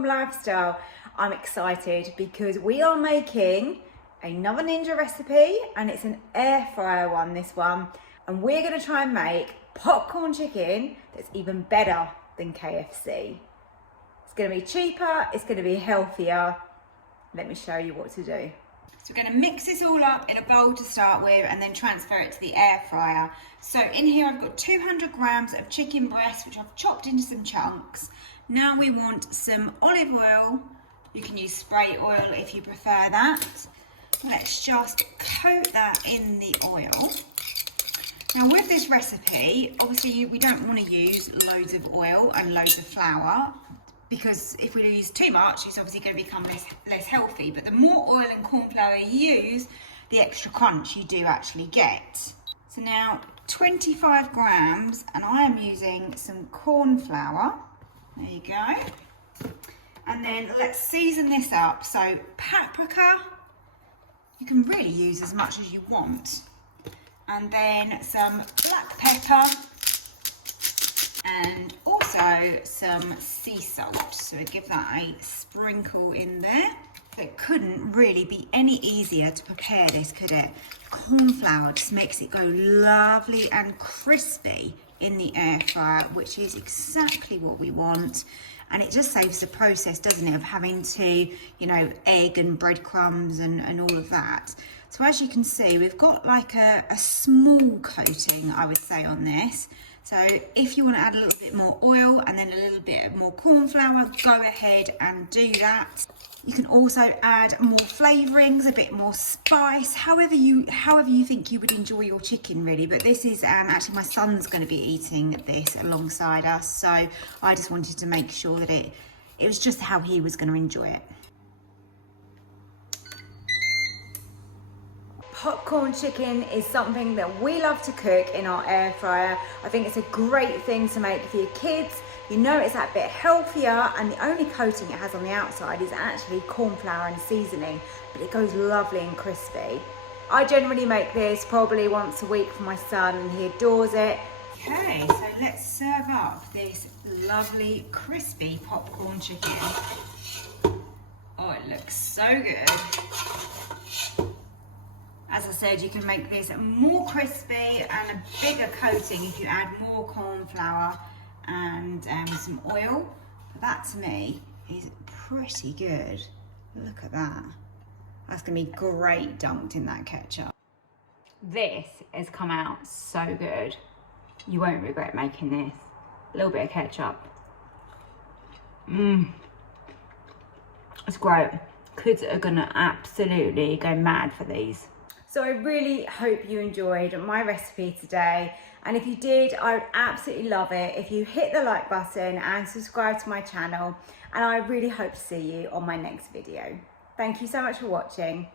mum lifestyle, I'm excited because we are making another ninja recipe, and it's an air fryer one, this one. And we're gonna try and make popcorn chicken that's even better than KFC. It's gonna be cheaper, it's gonna be healthier. Let me show you what to do. So we're going to mix this all up in a bowl to start with and then transfer it to the air fryer. So in here I've got 200 grams of chicken breast, which I've chopped into some chunks. Now we want some olive oil. You can use spray oil if you prefer that. Let's just coat that in the oil. Now with this recipe, obviously we don't want to use loads of oil and loads of flour, because if we use too much, it's obviously going to become less healthy. But the more oil and corn flour you use, the extra crunch you do actually get. So now 25 grams, and I am using some corn flour. There you go. And then let's season this up. So paprika, you can really use as much as you want. And then some black pepper, and also some sea salt. So I give that a sprinkle in there. It couldn't really be any easier to prepare this, could it? Corn flour just makes it go lovely and crispy in the air fryer, which is exactly what we want. And it just saves the process, doesn't it, of having to, you know, egg and breadcrumbs and all of that. So as you can see, we've got like a small coating, I would say, on this. So if you want to add a little bit more oil and then a little bit more corn flour, go ahead and do that. You can also add more flavourings, a bit more spice, however you think you would enjoy your chicken, really. But this is actually my son's going to be eating this alongside us, so I just wanted to make sure that it was just how he was going to enjoy it. Popcorn chicken is something that we love to cook in our air fryer. I think it's a great thing to make for your kids. You know, it's that bit healthier, and the only coating it has on the outside is actually corn flour and seasoning, but it goes lovely and crispy. I generally make this probably once a week for my son, and he adores it. Okay, so let's serve up this lovely crispy popcorn chicken. Oh, it looks so good. As I said, you can make this more crispy and a bigger coating if you add more corn flour and some oil. But that, to me, is pretty good. Look at that. That's going to be great dunked in that ketchup. This has come out so good. You won't regret making this. A little bit of ketchup. It's great. Kids are going to absolutely go mad for these. So I really hope you enjoyed my recipe today. And if you did, I would absolutely love it if you hit the like button and subscribe to my channel. And I really hope to see you on my next video. Thank you so much for watching.